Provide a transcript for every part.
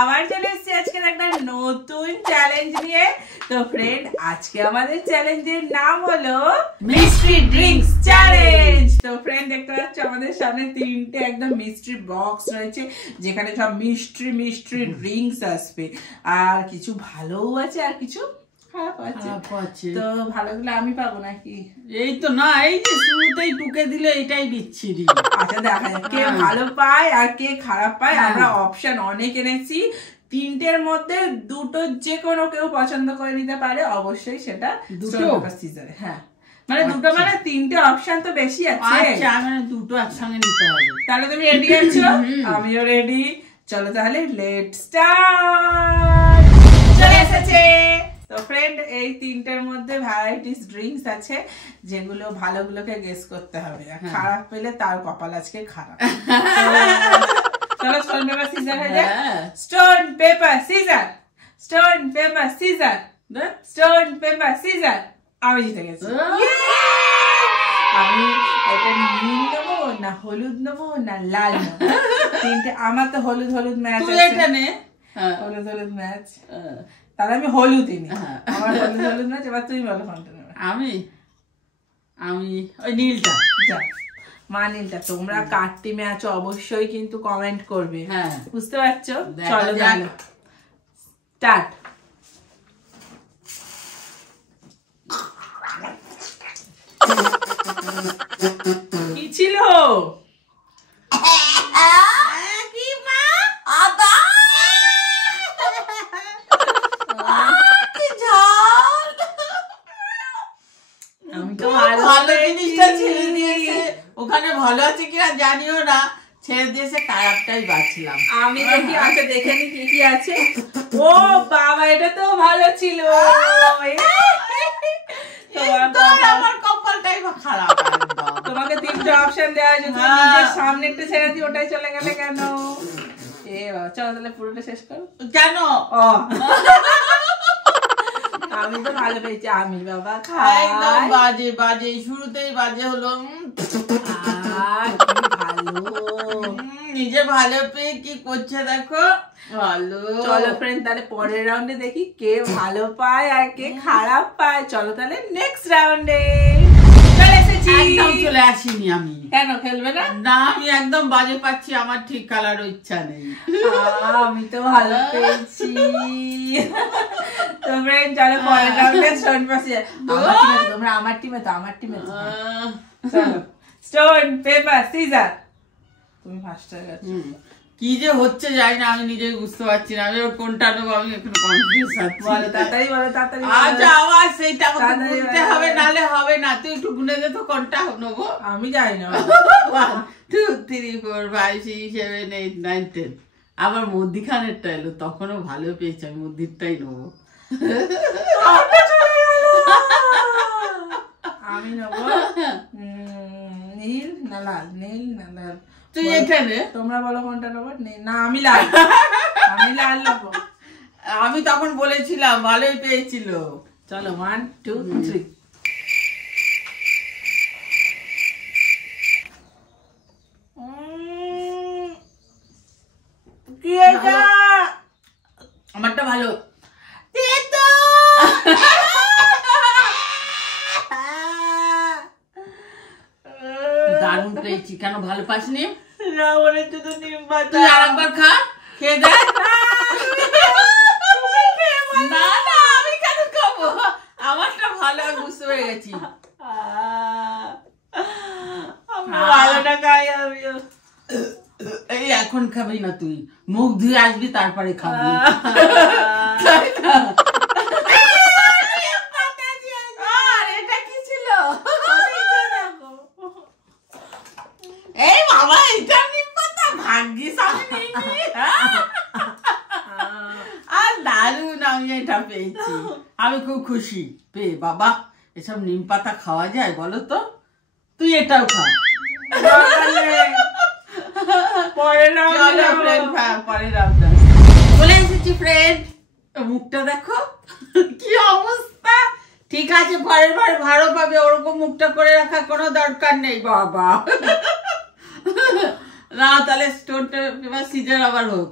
আবার চলে এসেছি আজকে একটা নতুন চ্যালেঞ্জ নিয়ে। তো ফ্রেন্ড, আজকে আমাদের চ্যালেঞ্জের নাম হলো মিস্ট্রি ড্রিঙ্কস চ্যালেঞ্জ। তো ফ্রেন্ড, দেখতে পাচ্ছ আমাদের সামনে তিনটে একদম মিস্ট্রি বক্স রয়েছে, যেখানে সব মিস্ট্রি মিস্ট্রি ড্রিঙ্কস আসবে। আর কিছু ভালোও আছে আর কিছু খারাপ আছে। তো ভালোগুলো আমি পাবো নাকি? এই তো না, এই যে শুরুতেই টুকে দিলে এটাই বিচ্ছিরি। আচ্ছা, দেখা যাক কে ভালো পায় আর কে খারাপ পায়। আমরা অপশন অনেক এনেছি, তিনটের মধ্যে দুটো যে কোনো কেউ পছন্দ করে নিতে পারে। অবশ্যই সেটা দুটো সিজারে। হ্যাঁ, মানে দুটো মানে তিনটে অপশন তো বেশি আছে। আচ্ছা, মানে দুটো একসঙ্গে নিতে হবে। তাহলে তুমি রেডি আছো? আমিও রেডি। চলো তাহলে লেটস স্টার্ট। চলে এসেছে। তো ফ্রেন্ড, এই তিনটের মধ্যে ভ্যারাইটিস ড্রিঙ্কস আছে, যেগুলো ভালোগুলোকে গেস করতে হবে। খারাপ পেলে তার কপাল আজকে খারাপ। চলো স্টোন পেপার সিজার হয়ে যায়। Stone paper scissor, stone paper scissor, stone paper scissor. আমি জিতে গেছি। আমি এটা নীল নেবো না হলুদ নেবো না লাল নেবো? তিনটে। আমার তো হলুদ হলুদ ম্যাচ আছে। হলুদ হলুদ ম্যাচ। তাহলে আমি হলুদই নি। আমার হলুদ হলুদ ম্যাচ। এবার তুমি বলো কোনটা নেবে। আমি ওই নীলটা। যা মা, নীলটা। তোমরা কার টিমে আছো অবশ্যই কিন্তু কমেন্ট করবে। হ্যাঁ, বুঝতে পারছো? চলো তাহলে স্টার্ট। কি ছিল? ওখানে ভালো আছে কিনা জানিও না, ছেড়ে দিয়েছে, খারাপটাই বাঁচলাম আমি। দেখি, আচ্ছা দেখে নি কি কি আছে। ও বাবা, এটা তো ভালো ছিল। আমার কপালটাই খারাপ। তোমাকে তিনটে অপশন দেওয়া হয়েছে, তুমি নিজের সামনে একটা ছেড়ে দিয়ে ওটাই চলে গেলে কেন? এ বাবা, চলো তাহলে পুরোটা শেষ করো। কেন? আমি তো ভালো পেয়েছি। আমি বাবা একদম বাজে বাজে, শুরুতেই বাজে হলো। ভালো, নিজে ভালো পেয়ে কি করছে দেখো। ভালো। চলো ফ্রেন্ড, তাহলে পরের রাউন্ডে দেখি কে ভালো পায় আর কে খারাপ পায়। চলো তাহলে নেক্সট রাউন্ডে চলে এসেছি। একদম চলে আসিনি আমি। কেন খেলবে না? না, আমি একদম বাজে পাচ্ছি, আমার ঠিক খেলার ইচ্ছা নেই। আমি তো ভালো পেয়েছি। তো ফ্রেন্ড, চলো পরের রাউন্ডে স্টোন পেপার। তোমরা আমার টিমে তো, আমার টিমে তো। চলো স্টোন পেপার সিজার। তুমি ফার্স্ট হয়ে গেছো। কি যে হচ্ছে জানি না, আমি নিজেই বুঝতে পারছি না। আমি কোনটা নেবো, আমি এখন কনফিউজ আছি। বলো তাড়াতাড়ি, বলো তাড়াতাড়ি। আচ্ছা, আবার সেইটা আমাকে বুঝতে হবে, নালে হবে না। তুই একটু গুনে দে তো কোনটা নেবো। আমি জানি না। 1 2 3 4 5 6 7 8 9 10। আবার মধ্যিখানেরটা এলো, তখনও ভালো পেয়েছি। আমি মধ্যিরটাই নেবো। আমি নেবো নীল না লাল, নীল না লাল। তুই এখানে তোমরা বলো কোনটা নেবো। না, আমি লাল। আমি লাল নেবো। আমি তখন বলেছিলাম ভালোই পেয়েছিল। চলো 1 2 3। কি এটা? আমারটা ভালো। দারুণ পেয়েছি। কেন ভালো পাসনি? না, বলেছো তো নিম পাতা। তুই আরেকবার খা, খেয়ে দেখ। না না, আমি কেন খাবো? আমারটা ভালো, আমি বুঝতে পেরে গেছি। ভালোটা খাই আমিও। এই এখন খাবি না, তুই মুখ ধুয়ে আসবি তারপরে খাবি। এটা কি ছিল? এই বাবা, এটা নিম পাতা। ভাগ্যিস আমি নিইনি। আর দারুণ, আমি এটা পেয়েছি। আমি খুব খুশি পেয়ে। বাবা, এসব নিম পাতা খাওয়া যায় বলো তো? তুই এটাও খা। চলে এসেছি ফ্রেন্ড। মুখটা দেখো কি অবস্থা। ঠিক আছে, পরের বার ভালো পাবে। ওরকম মুখটা করে রাখা কোনো দরকার নেই বাবা। না, তাহলে স্টোনটা সিজার আবার হোক।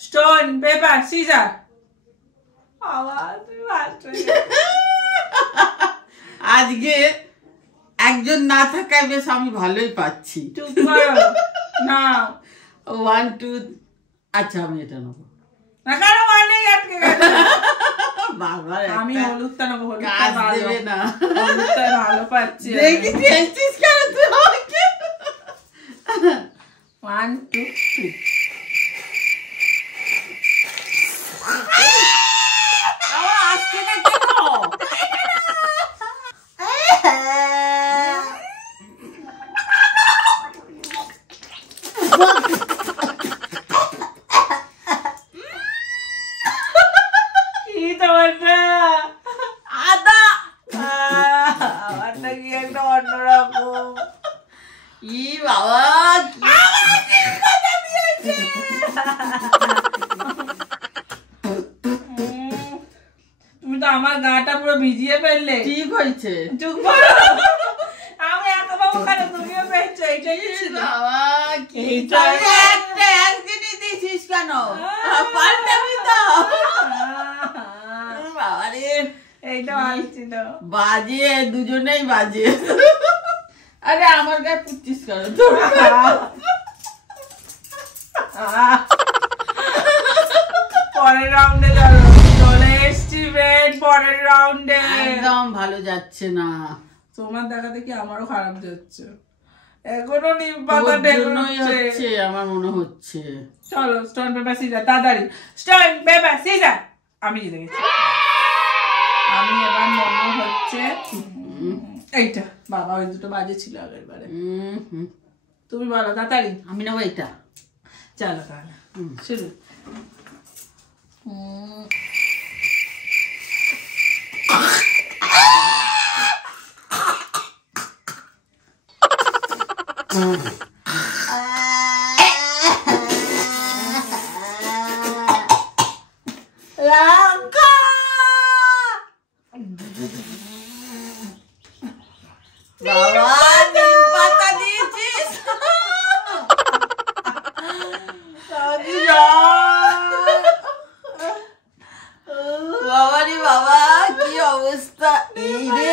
Stone paper scissor. আবার তুমি ফার্স্ট হয়ে গেলে। আজকে একজন না থাকায় বেশ আমি ভালোই পাচ্ছি। চুপ করো না। 1 2 আচ্ছা আমি এটা নেবো না কেন মানেই আটকে গেছে। বারবার আমি হলুদটা নেবো, হলুদটা কাজ ভালো। দেবে না। হলুদটা ভালো পাচ্ছি। দেখি ঠেলছিস কেন তুই আমাকে? 1 2 3 আমার আসছে না কেন? কি তোমারটা? আদা। আমারটা কি একটা অন্যরকম। ই বাবা তুমি তো আমার গাটা পুরো ভিজিয়ে ফেললে। ঠিক হয়েছে। চুপ করো। আমি এত বাবু কেন, তুমিও পেয়েছো। এইটাই ছিল। বাবা কি এইটা একটা একদিনই দিছিস কেন? পাল্টাবি তো। বাবা রে এইটা ভালো ছিল। বাজে, দুজনেই বাজে। আরে আমার গায়ে পুচ্ছিস কেন? তোর পরের রাউন্ডে চলে এসছি ফ্রেন্ড, পরের রাউন্ডে। একদম ভালো যাচ্ছে না। তোমার দেখা দেখি আমারও খারাপ যাচ্ছে। এখনো নিম তোর পাতা জন্যই হচ্ছে। হচ্ছে আমার মনে হচ্ছে। চলো স্টোন পেপার সিজার, তাড়াতাড়ি স্টোন পেপার সিজার। আমি জিতে গেছি। আমি এবার নেবো হচ্ছে এইটা। বাবা ওই দুটো বাজে ছিল আগের বারে। তুমি বলো তাড়াতাড়ি। আমি নেবো এটা। চলো তাহলে শুরু। লঙ্কা। বাবা নিম পাতা দিয়েছিস। বাবা রে বাবা কি অবস্থা। এই রে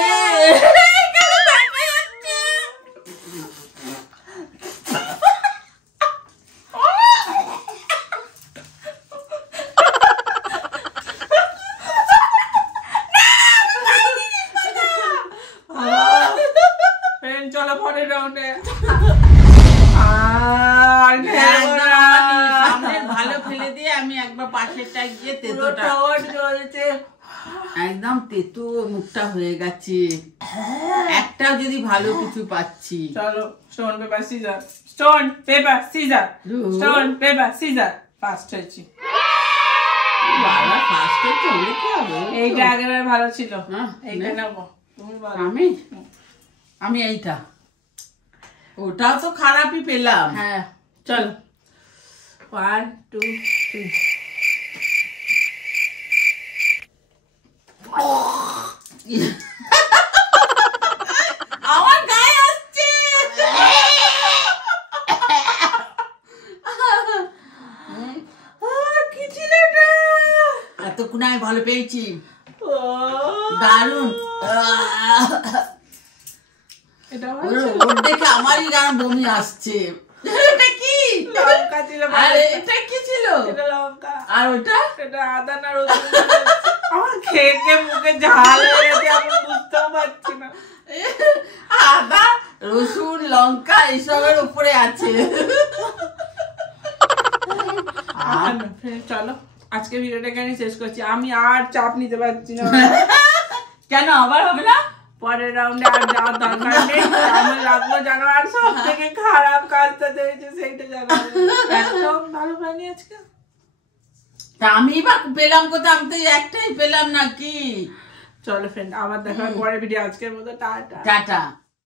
চলো পরের রাউন্ডে। সামনের ভালো ফেলে দিয়ে আমি একবার পাশেরটা গিয়ে তেতোটা চলছে। একদম তেতো মুখটা হয়ে গেছে। একটাও যদি ভালো কিছু পাচ্ছি। চলো stone paper scissor, stone paper scissor, stone paper scissor. First হয়েছি। বাবা ফার্স্টে চলে কি হবে? এইটা আগেরবার ভালো ছিল। হ্যাঁ, এইটা নে। নেবো। তুমি বলো। আমি এইটা। ওটাও তো খারাপই পেলাম। হ্যাঁ চলো 1 2 3 আমার গায়ে আসছে। কি ছিল এটা? এতক্ষণ আমি ভালো পেয়েছি। দারুণ। এটা ওর দেখে আমারই গান বমি আসছে। এটা কি? লঙ্কা ছিল। আরে এটা কি ছিল? এটা লঙ্কা। আর ওটা? এটা আদা না রসুন? আমার খেয়ে খেয়ে মুখে ঝাল হয়ে গেছে, আমি বুঝতেও পারছি না। আদা রসুন লঙ্কা এসবের উপরে আছে। চলো আজকে ভিডিওটা এখানে শেষ করছি। আমি আর চাপ নিতে পারছি না। কেন আবার হবে না? পরের রাউন্ডে আর যাওয়ার দরকার নেই। কেমন লাগলো জানো, আর সব থেকে খারাপ কাজটা হয়েছে সেইটা জানো। একদম ভালো পাইনি আজকে। তা আমি বা পেলাম কোথায়? আমি তো একটাই পেলাম নাকি। চলো ফ্রেন্ড আবার দেখা হবে পরের ভিডিও। আজকের মতো টাটা। টাটা।